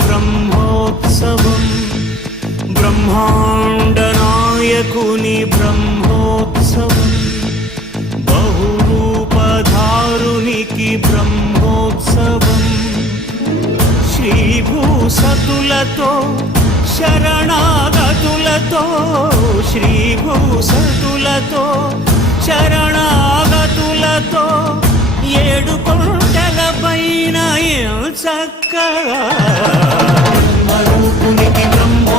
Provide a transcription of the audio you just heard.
బ్రహ్మోత్సవం బ్రహ్మాండ నాయకుని బ్రహ్మోత్సవం బహురూపధారునికి బ్రహ్మోత్సవం శ్రీభూసతులతో శరణాగతులతో శ్రీభూసతులతో శరణాగతులతో 7 కొండల పైన చక్కగా బ్రహ్మరూపునికి బ్రహ్మో